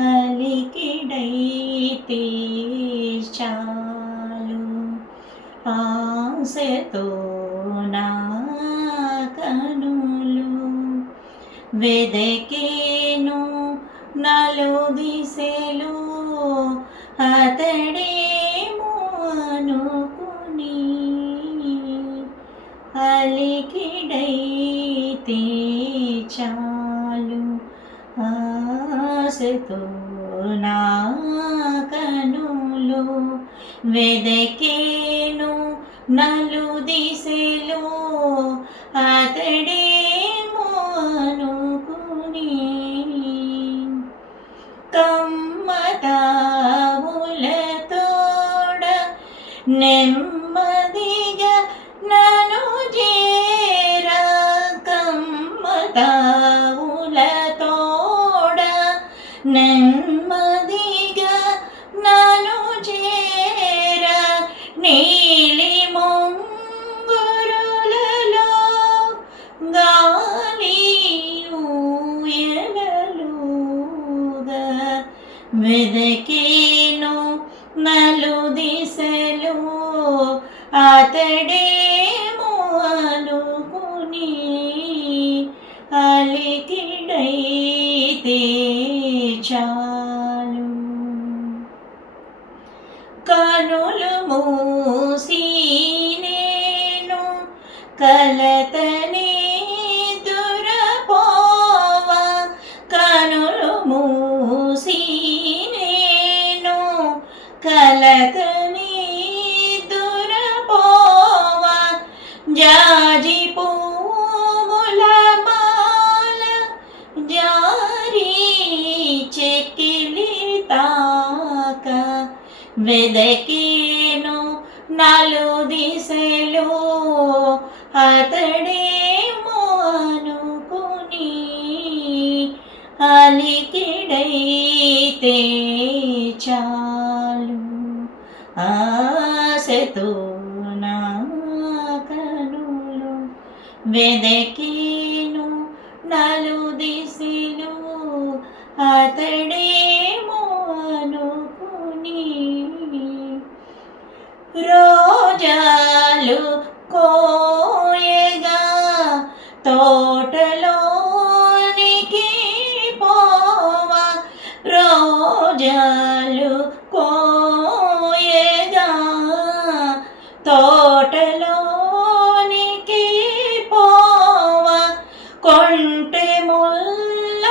అలికిడైతే చాలు ఆశతో నా కనులు వెదకేను నలు దిశలు అతడేమో అనుకుని అలికిడైతే ఆశతో నా కనులు వెదకేను నలు దిశలు అతడేమో అనుకుని కమ్మతావులతోడ నెమ్మదిగా నను చేర. కమ్మతా నెమ్మదిగా నను చేర నీలి మొంగురులలో గాలి ఊయలలుగా వెదకేను నలు దిశలు అతడే అనుకుని కనులు మూసి నేను కలతని దురపోవ. కనులు మూసి నేను కలతని దురపోవ. జా వెదకేను నలు దిశలు అతడేమో అనుకుని అలికిడైతే చాలు. ఆశతో నా కనులు వెదకేను నలు దిశలు అతడే రోజాలు కోయగా తోటలోనికి పోవా. రోజాలు కోయగా తోటలోనికి పోవా. కొంటె ముల్లొకటినా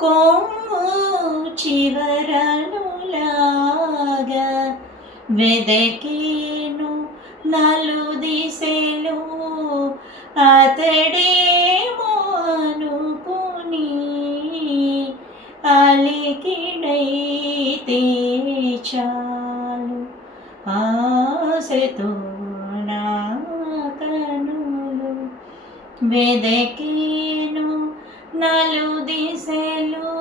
కొంగు చివరనులాగా వెదకేను నలు దిశలు అతడేమో అనుకుని అలికిడైతే చాలు. ఆశతో నా కనులు వెదకేను నలు దిశలు